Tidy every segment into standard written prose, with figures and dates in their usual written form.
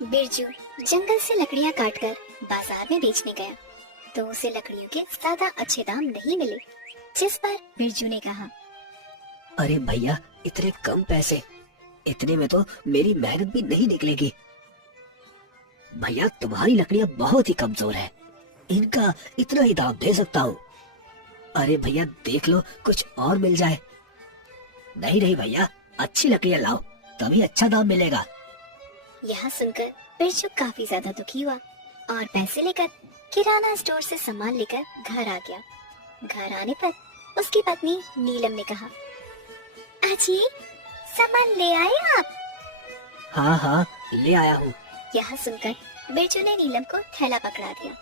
बिरजू जंगल से लकड़ियां काटकर बाजार में बेचने गया तो उसे लकड़ियों के ज्यादा अच्छे दाम नहीं मिले। जिस पर बिरजू ने कहा, अरे भैया, इतने कम पैसे, इतने में तो मेरी मेहनत भी नहीं निकलेगी। भैया, तुम्हारी लकड़ियां बहुत ही कमजोर है, इनका इतना ही दाम दे सकता हूँ। अरे भैया देख लो, कुछ और मिल जाए। नहीं नहीं भैया, अच्छी लकड़ियां लाओ, तभी अच्छा दाम मिलेगा। यह सुनकर बिरजू काफी ज्यादा दुखी हुआ और पैसे लेकर किराना स्टोर से सामान लेकर घर आ गया। घर आने पर उसकी पत्नी नीलम ने कहा, अजी सामान ले आए आप? हाँ हाँ, ले आया हूँ। यह सुनकर बिरजू ने नीलम को थैला पकड़ा दिया।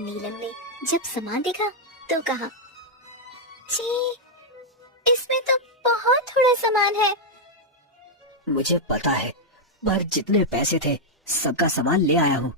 नीलम ने जब सामान देखा तो कहा, जी इसमें तो बहुत थोड़ा सामान है। मुझे पता है, पर जितने पैसे थे सबका सामान ले आया हूँ।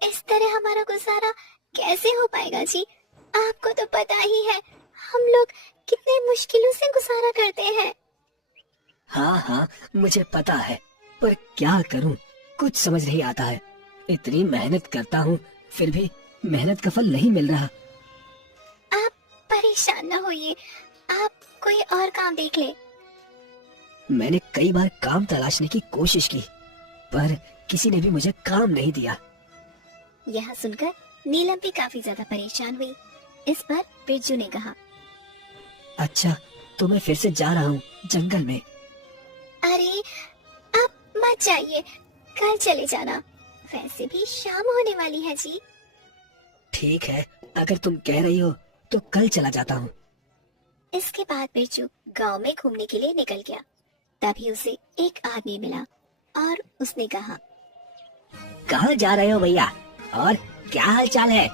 इस तरह हमारा गुजारा कैसे हो पाएगा जी? आपको तो पता ही है हम लोग कितने मुश्किलों से गुजारा करते हैं। हाँ हाँ, मुझे पता है, पर क्या करूँ, कुछ समझ नहीं आता है। इतनी मेहनत करता हूँ, फिर भी मेहनत का फल नहीं मिल रहा। आप परेशान न होइए, आप कोई और काम देख ले। मैंने कई बार काम तलाशने की कोशिश की, पर किसी ने भी मुझे काम नहीं दिया। यह सुनकर नीलम भी काफी ज्यादा परेशान हुई। इस पर बिरजू ने कहा, अच्छा, तो मैं फिर से जा रहा हूँ जंगल में। अरे आप मत जाइए, कल चले जाना, वैसे भी शाम होने वाली है जी। ठीक है, अगर तुम कह रही हो तो कल चला जाता हूँ। इसके बाद बिरजू गांव में घूमने के लिए निकल गया। तभी उसे एक आदमी मिला और उसने कहा, कहाँ जा रहे हो भैया, और क्या हाल चाल है?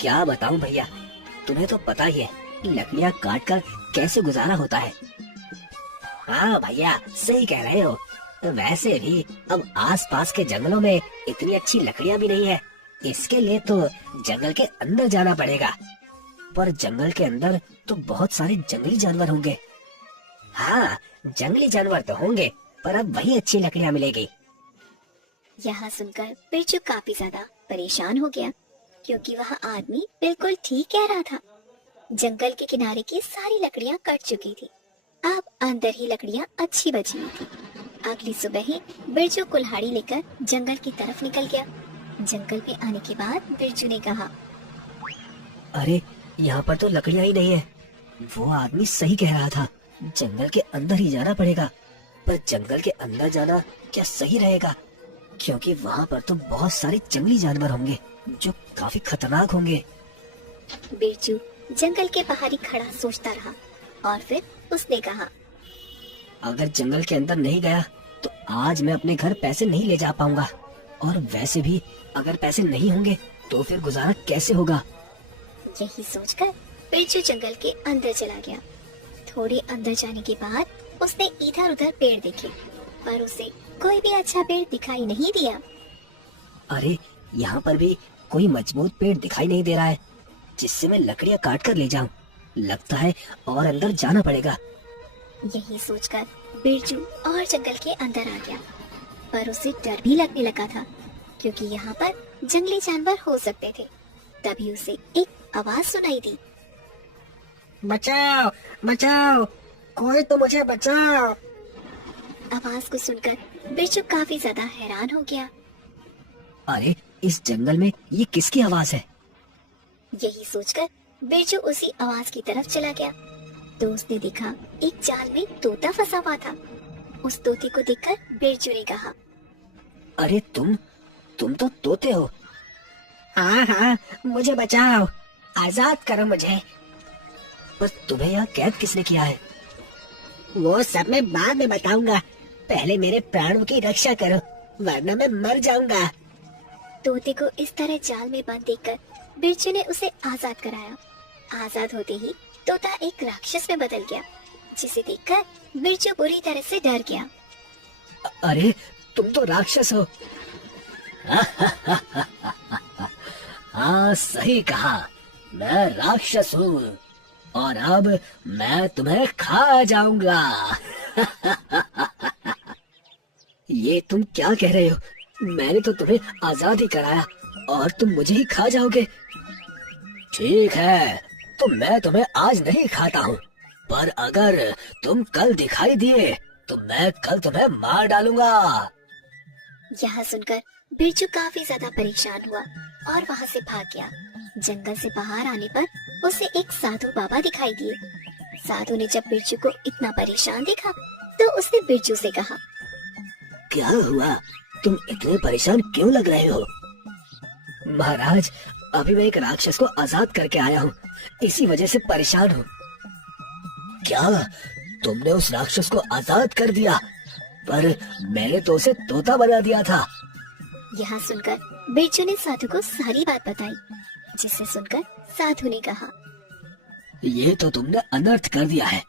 क्या बताऊं भैया, तुम्हें तो पता ही है लकड़ियाँ काट कर कैसे गुजारा होता है। हाँ भैया, सही कह रहे हो। वैसे भी अब आसपास के जंगलों में इतनी अच्छी लकड़ियाँ भी नहीं है, इसके लिए तो जंगल के अंदर जाना पड़ेगा। पर जंगल के अंदर तो बहुत सारे जंगली जानवर होंगे। हाँ, जंगली जानवर तो होंगे, पर अब वही अच्छी लकड़ियाँ मिलेगी। यह सुनकर बिरजू काफी ज्यादा परेशान हो गया, क्योंकि वह आदमी बिल्कुल ठीक कह रहा था। जंगल के किनारे की सारी लकड़ियां कट चुकी थी, अब अंदर ही लकड़ियां अच्छी बची हुई थी। अगली सुबह ही बिरजू कुल्हाड़ी लेकर जंगल की तरफ निकल गया। जंगल में आने के बाद बिरजू ने कहा, अरे यहाँ पर तो लकड़ियाँ ही नहीं है। वो आदमी सही कह रहा था, जंगल के अंदर ही जाना पड़ेगा। पर जंगल के अंदर जाना क्या सही रहेगा, क्योंकि वहाँ पर तो बहुत सारे जंगली जानवर होंगे जो काफी खतरनाक होंगे। बिरजू जंगल के बाहर ही खड़ा सोचता रहा और फिर उसने कहा, अगर जंगल के अंदर नहीं गया तो आज मैं अपने घर पैसे नहीं ले जा पाऊंगा, और वैसे भी अगर पैसे नहीं होंगे तो फिर गुजारा कैसे होगा। यही सोचकर बिरजू जंगल के अंदर चला गया। थोड़े अंदर जाने के बाद उसने इधर उधर पेड़ देखे, पर उसे कोई भी अच्छा पेड़ दिखाई नहीं दिया। अरे यहाँ पर भी कोई मजबूत पेड़ दिखाई नहीं दे रहा है जिससे मैं लकड़ियाँ काट कर ले जाऊं। लगता है और अंदर जाना पड़ेगा। यही सोचकर बिरजू और जंगल के अंदर आ गया, पर उसे डर भी लगने लगा था, क्योंकि यहाँ पर जंगली जानवर हो सकते थे। तभी उसे एक आवाज सुनाई दी, बचाओ बचाओ, कोई तो मुझे बचाओ। आवाज को सुनकर बिरजू काफी ज्यादा हैरान हो गया। अरे इस जंगल में ये किसकी आवाज है? यही सोचकर बिरजू उसी आवाज की तरफ चला गया तो उसने देखा एक जाल में तोता फंसा हुआ था। उस तोते को देखकर बिरजू ने कहा, अरे तुम तो तोते हो। हाँ हाँ, मुझे बचाओ, आजाद करो मुझे। पर तुम्हें यहाँ कैद किसने किया है? वो सब मैं बाद में बताऊंगा, पहले मेरे प्राणों की रक्षा करो, वरना मैं मर जाऊंगा। तोते को इस तरह जाल में बंद देखकर बिरजू ने उसे आजाद कराया। आजाद होते ही तोता एक राक्षस में बदल गया, जिसे देखकर बिरजू बुरी तरह से डर गया। अरे तुम तो राक्षस हो। हाँ सही कहा, मैं राक्षस हूँ और अब मैं तुम्हें खा जाऊंगा। ये तुम क्या कह रहे हो? मैंने तो तुम्हें आजाद ही कराया और तुम मुझे ही खा जाओगे। ठीक है, तो मैं तुम्हें आज नहीं खाता हूँ, पर अगर तुम कल दिखाई दिए तो मैं कल तुम्हें मार डालूंगा। यह सुनकर बिरजू काफी ज्यादा परेशान हुआ और वहाँ से भाग गया। जंगल से बाहर आने पर उसे एक साधु बाबा दिखाई दिए। साधु ने जब बिरजू को इतना परेशान देखा तो उसने बिरजू से कहा, क्या हुआ? तुम इतने परेशान क्यों लग रहे हो? महाराज, अभी मैं एक राक्षस को आजाद करके आया हूँ, इसी वजह से परेशान हूँ। क्या तुमने उस राक्षस को आजाद कर दिया? पर मैंने तो उसे तोता बना दिया था। यह सुनकर बिरजू ने साधु को सारी बात बताई, जिसे सुनकर साधु ने कहा, ये तो तुमने अनर्थ कर दिया है।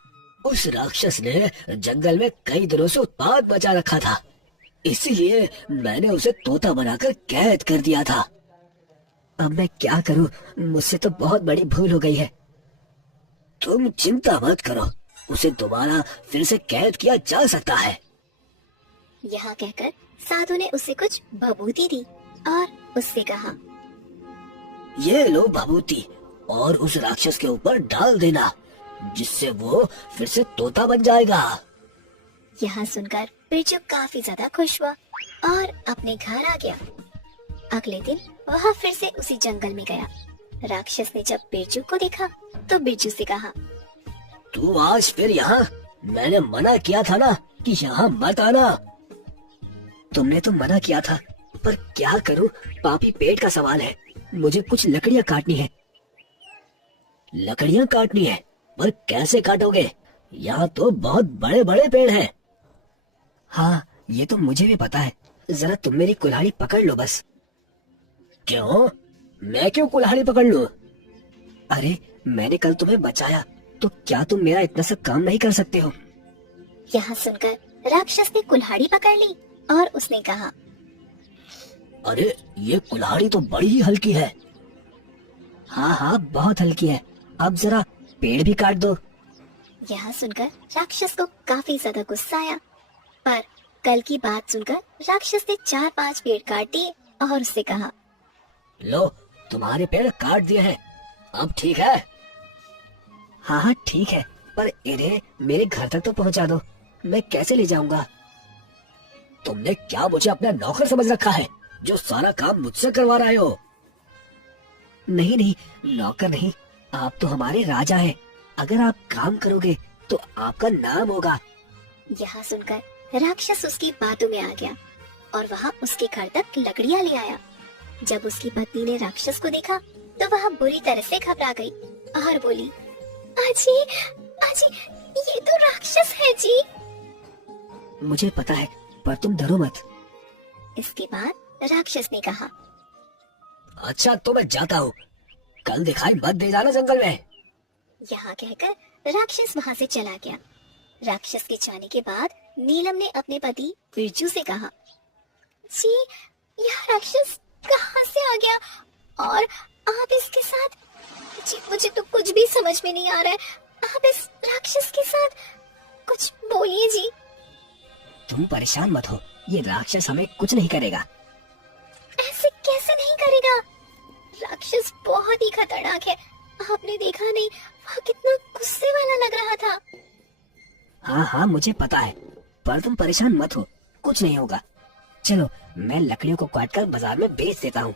उस राक्षस ने जंगल में कई दिनों से उत्पात मचा रखा था, इसीलिए मैंने उसे तोता बनाकर कैद कर दिया था। अब मैं क्या करूं? मुझसे तो बहुत बड़ी भूल हो गई है। तुम चिंता मत करो, उसे दोबारा फिर से कैद किया जा सकता है। यह कहकर साधु ने उसे कुछ भभूति दी और उससे कहा, ये लो भभूति, और उस राक्षस के ऊपर डाल देना, जिससे वो फिर से तोता बन जाएगा। यह सुनकर बिरजू काफी ज्यादा खुश हुआ और अपने घर आ गया। अगले दिन वह फिर से उसी जंगल में गया। राक्षस ने जब बिरजू को देखा तो बिरजू से कहा, तू आज फिर यहाँ? मैंने मना किया था ना कि यहाँ मत आना। तुमने तो मना किया था, पर क्या करूं, पापी पेट का सवाल है। मुझे कुछ लकड़ियाँ काटनी है। लकड़ियाँ काटनी है? पर कैसे काटोगे? यहाँ तो बहुत बड़े बड़े पेड़ हैं। हाँ, ये तो मुझे भी पता है। जरा तुम मेरी कुल्हाड़ी पकड़ लो बस। क्यों? मैं क्यों कुल्हाड़ी पकड़ लूं? अरे, मैंने कल तुम्हें बचाया, तो क्या तुम मेरा इतना सा काम नहीं कर सकते हो? यह सुनकर राक्षस ने कुल्हाड़ी पकड़ ली और उसने कहा, अरे, ये कुल्हाड़ी तो बड़ी ही हल्की है। हाँ हाँ, बहुत हल्की है। अब जरा पेड़ भी काट दो। यह सुनकर राक्षस को काफी ज्यादा गुस्सा आया, पर कल की बात सुनकर राक्षस ने 4-5 पेड़ काट दिए और उससे कहा, लो, तुम्हारे पेड़ काट दिए हैं, अब ठीक है? हाँ हाँ ठीक है, पर इन्हें मेरे घर तक तो पहुंचा दो। मैं कैसे ले जाऊंगा? तुमने क्या मुझे अपना नौकर समझ रखा है, जो सारा काम मुझसे करवा रहे हो? नहीं नहीं, नौकर नहीं, आप तो हमारे राजा हैं। अगर आप काम करोगे तो आपका नाम होगा। यह सुनकर राक्षस उसकी बातों में आ गया और वह उसके घर तक लकड़ियां ले आया। जब उसकी पत्नी ने राक्षस को देखा तो वह बुरी तरह से घबरा गई और बोली, अजी, अजी, ये तो राक्षस है जी। मुझे पता है, पर तुम डरो मत। इसके बाद राक्षस ने कहा, अच्छा, तो मैं जाता हूँ, कल दिखाई मत दे जाना जंगल में। यहाँ कहकर राक्षस वहाँ से चला गया। राक्षस के जाने के बाद नीलम ने अपने पति बिरजू से कहा, जी, यह राक्षस कहाँ से आ गया और आप इसके साथ? जी, मुझे तो कुछ भी समझ में नहीं आ रहा है। आप इस राक्षस के साथ कुछ बोलिए जी। तुम परेशान मत हो, ये राक्षस हमें कुछ नहीं करेगा। ऐसे कैसे नहीं करेगा? राक्षस बहुत ही खतरनाक है। आपने देखा नहीं, वह कितना गुस्से वाला लग रहा था। हाँ हाँ, मुझे पता है, पर तुम परेशान मत हो, कुछ नहीं होगा। चलो, मैं लकड़ियों को काटकर बाजार में बेच देता हूँ।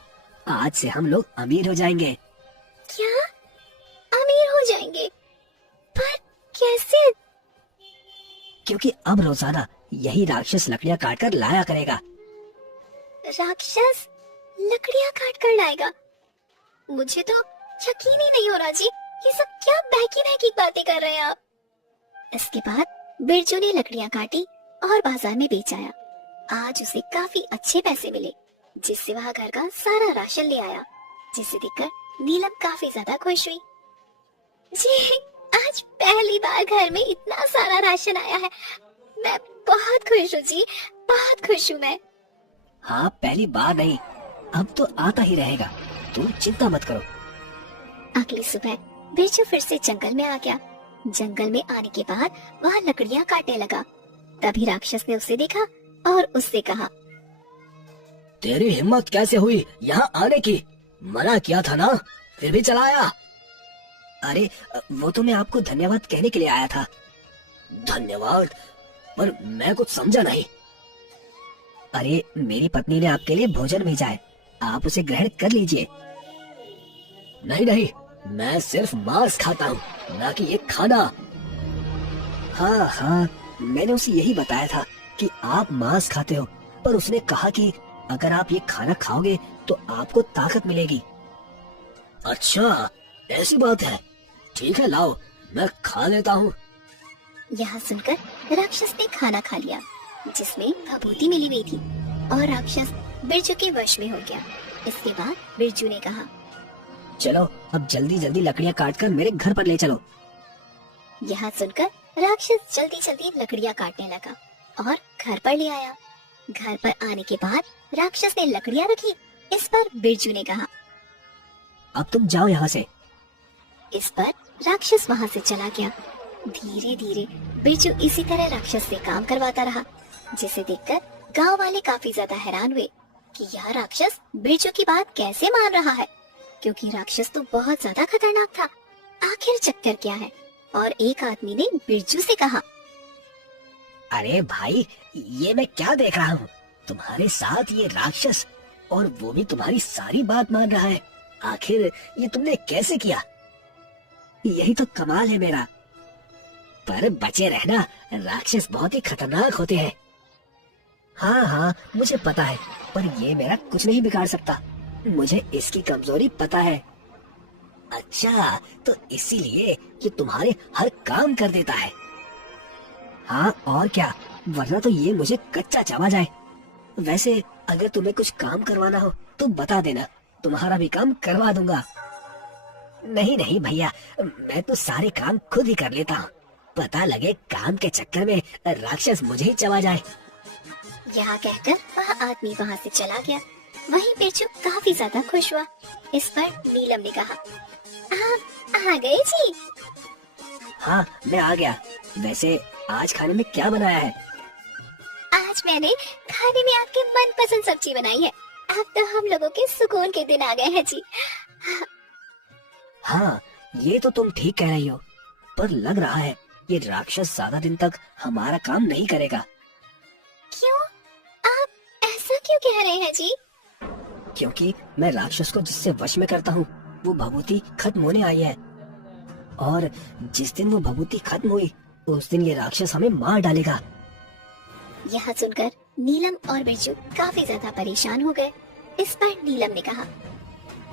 आज से हम लोग अमीर हो जाएंगे। क्या? अमीर हो जाएंगे? पर कैसे? क्योंकि अब रोजाना यही राक्षस लकड़ियाँ काटकर लाया करेगा। राक्षस लकड़ियाँ काट कर लाएगा? मुझे तो यकीन ही नहीं हो रहा जी। ये सब क्या बहकी बहकी बातें कर रहे हैं आप? इसके बाद बिरजू ने लकड़ियाँ काटी और बाजार में बेच आया। आज उसे काफी अच्छे पैसे मिले, जिससे वह घर का सारा राशन ले आया, जिसे देखकर नीलम काफी ज्यादा खुश हुई। जी, आज पहली बार घर में इतना सारा राशन आया है। मैं बहुत खुश हूँ जी, बहुत खुश हूँ मैं। हाँ, पहली बार नहीं, अब तो आता ही रहेगा, तुम चिंता मत करो। अगली सुबह बिरजू फिर से जंगल में आ गया। जंगल में आने के बाद वह लकड़ियाँ काटने लगा। तभी राक्षस ने उसे देखा और उससे कहा, तेरी हिम्मत कैसे हुई यहाँ आने की? मना किया था ना, फिर भी चलाया। अरे वो तो मैं आपको धन्यवाद कहने के लिए आया था। धन्यवाद? पर मैं कुछ समझा नहीं। अरे मेरी पत्नी ने आपके लिए भोजन भेजा है, आप उसे ग्रहण कर लीजिए। नहीं नहीं, मैं सिर्फ मांस खाता हूँ, ना कि ये खाना। हाँ हाँ, मैंने उसे यही बताया था कि आप मांस खाते हो, पर उसने कहा कि अगर आप ये खाना खाओगे तो आपको ताकत मिलेगी। अच्छा ऐसी बात है, ठीक है लाओ मैं खा लेता हूँ। यह सुनकर राक्षस ने खाना खा लिया जिसमें भभूति मिली हुई थी और राक्षस बिरजू के वश में हो गया। इसके बाद बिरजू ने कहा, चलो अब जल्दी जल्दी लकड़ियाँ काट कर मेरे घर पर ले चलो। यह सुनकर राक्षस जल्दी जल्दी लकड़ियाँ काटने लगा और घर पर ले आया। घर पर आने के बाद राक्षस ने लकड़ियाँ रखी। इस पर बिरजू ने कहा, अब तुम जाओ यहाँ से। इस पर राक्षस वहाँ से चला गया। धीरे धीरे बिरजू इसी तरह राक्षस से काम करवाता रहा, जिसे देखकर गांव वाले काफी ज्यादा हैरान हुए कि यह राक्षस बिरजू की बात कैसे मान रहा है, क्योंकि राक्षस तो बहुत ज्यादा खतरनाक था। आखिर चक्कर क्या है? और एक आदमी ने बिरजू से कहा, अरे भाई, ये मैं क्या देख रहा हूँ? तुम्हारे साथ ये राक्षस, और वो भी तुम्हारी सारी बात मान रहा है। आखिर ये तुमने कैसे किया? यही तो कमाल है मेरा। पर बचे रहना, राक्षस बहुत ही खतरनाक होते हैं। हाँ हाँ मुझे पता है, पर ये मेरा कुछ नहीं बिगाड़ सकता। मुझे इसकी कमजोरी पता है। अच्छा, तो इसीलिए ये तुम्हारे हर काम कर देता है। हाँ और क्या, वरना तो ये मुझे कच्चा चबा जाए। वैसे अगर तुम्हें कुछ काम करवाना हो तो बता देना, तुम्हारा भी काम करवा दूंगा। नहीं नहीं भैया, मैं तो सारे काम खुद ही कर लेता हूँ। पता लगे काम के चक्कर में राक्षस मुझे ही चबा जाए। यह कहकर वह आदमी वहाँ से चला गया। वहीं बिरजू काफी ज्यादा खुश हुआ। इस पर नीलम ने कहा, आप आ गए जी? हाँ मैं आ गया। वैसे आज खाने में क्या बनाया है? आज मैंने खाने में आपके मनपसंद सब्जी बनाई है। अब तो हम लोगों के सुकून के दिन आ गए हैं जी। हाँ ये तो तुम ठीक कह रही हो, पर लग रहा है ये राक्षस ज्यादा दिन तक हमारा काम नहीं करेगा। क्यों? आप ऐसा क्यों कह रहे हैं जी? क्योंकि मैं राक्षस को जिससे वश में करता हूँ वो भभूति खत्म होने आई है, और जिस दिन वो भभूति खत्म हुई उस दिन ये राक्षस हमें मार डालेगा। यह सुनकर नीलम और बिरजू काफी ज्यादा परेशान हो गए। इस पर नीलम ने कहा,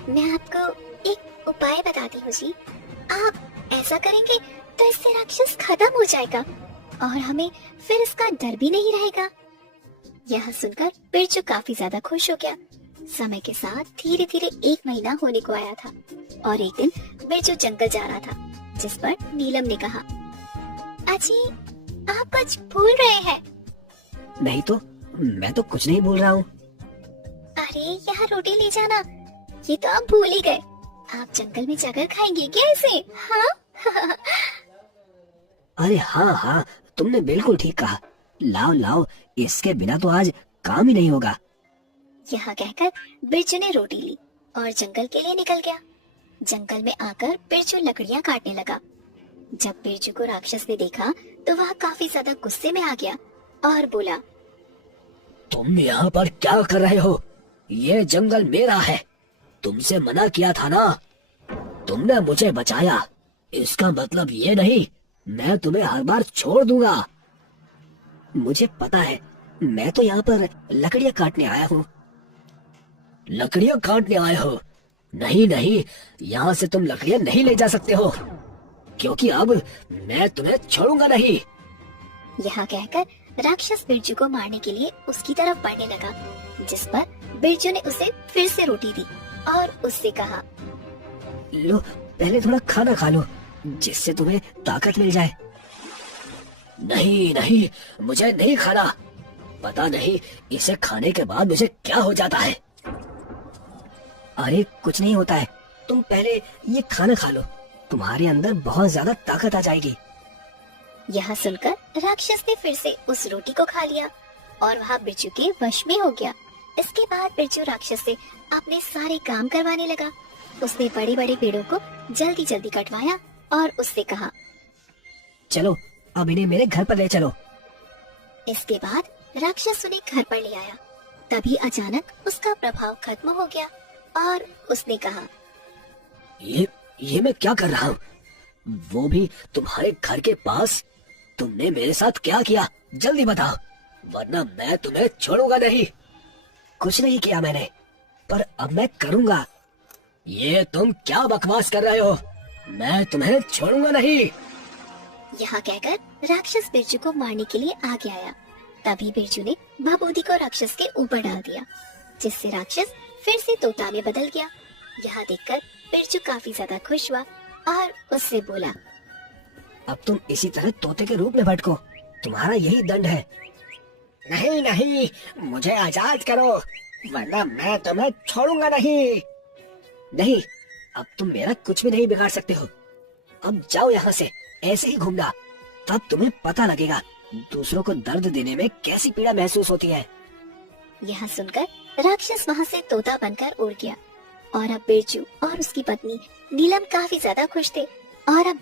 मैं आपको एक उपाय बताती हूँ जी। आप ऐसा करेंगे तो इससे राक्षस खत्म हो जाएगा और हमें फिर इसका डर भी नहीं रहेगा। यह सुनकर बिरजू काफी ज्यादा खुश हो गया। समय के साथ धीरे धीरे 1 महीना होने को आया था और एक दिन बिरजू जंगल जा रहा था, जिस पर नीलम ने कहा, अजी आप कुछ भूल रहे हैं। नहीं तो, मैं तो कुछ नहीं भूल रहा हूँ। अरे यहाँ रोटी ले जाना, ये तो आप भूल ही गए। आप जंगल में जाकर खाएंगे क्या इसे? हाँ? अरे हाँ हाँ, तुमने बिल्कुल ठीक कहा। लाओ लाओ, इसके बिना तो आज काम ही नहीं होगा। यह कहकर बिरजू ने रोटी ली और जंगल के लिए निकल गया। जंगल में आकर बिरजू लकड़ियाँ काटने लगा। जब बिरजू को राक्षस ने देखा तो वह काफी ज्यादा गुस्से में आ गया और बोला, तुम यहाँ पर क्या कर रहे हो? ये जंगल मेरा है, तुमसे मना किया था ना। तुमने मुझे बचाया, इसका मतलब ये नहीं मैं तुम्हें हर बार छोड़ दूंगा। मुझे पता है, मैं तो यहाँ पर लकड़ियाँ काटने आया हूँ। लकड़ियाँ काटने आए हो? नहीं नहीं, यहाँ से तुम लकड़ियाँ नहीं ले जा सकते हो, क्योंकि अब मैं तुम्हें छोड़ूंगा नहीं। यह कहकर राक्षस बिरजू को मारने के लिए उसकी तरफ बढ़ने लगा, जिस पर बिरजू ने उसे फिर से रोटी दी और उससे कहा, लो पहले थोड़ा खाना खा लो, जिससे तुम्हें ताकत मिल जाए। नहीं नहीं, मुझे नहीं खाना। पता नहीं इसे खाने के बाद मुझे क्या हो जाता है। अरे कुछ नहीं होता है, तुम पहले ये खाना खा लो, तुम्हारे अंदर बहुत ज्यादा ताकत आ जाएगी। यह सुनकर राक्षस ने फिर से उस रोटी को खा लिया और वह बिरजू के वश में हो गया। इसके बाद बिरजू राक्षस से अपने सारे काम करवाने लगा। उसने बड़े बड़े पेड़ों को जल्दी जल्दी कटवाया और उससे कहा, चलो अब इन्हें मेरे घर पर ले चलो। इसके बाद राक्षस उन्हें घर पर ले आया। तभी अचानक उसका प्रभाव खत्म हो गया और उसने कहा, ये मैं क्या कर रहा हूँ? वो भी तुम्हारे घर के पास? तुमने मेरे साथ क्या किया? जल्दी बताओ, वरना मैं तुम्हें छोड़ूंगा नहीं। कुछ नहीं किया मैंने, पर अब मैं करूंगा। ये तुम क्या बकवास कर रहे हो? मैं तुम्हें छोड़ूंगा नहीं। यहाँ कहकर राक्षस बिरजू को मारने के लिए आगे आया। तभी बिरजू ने भभूति को राक्षस के ऊपर डाल दिया, जिससे राक्षस फिर से तोता में बदल गया। यहाँ देखकर बिरजू काफी ज्यादा खुश हुआ और उससे बोला, अब तुम इसी तरह तोते के रूप में भटको, तुम्हारा यही दंड है। नहीं नहीं, मुझे आजाद करो, वरना मैं तुम्हें छोड़ूंगा नहीं। नहीं, अब तुम मेरा कुछ भी नहीं बिगाड़ सकते हो। अब जाओ यहाँ से, ऐसे ही घूमना, तब तुम्हें पता लगेगा दूसरों को दर्द देने में कैसी पीड़ा महसूस होती है। यह सुनकर राक्षस वहाँ से तोता बनकर उड़ गया और अब बिरजू और उसकी पत्नी नीलम काफी ज्यादा खुश थे और अब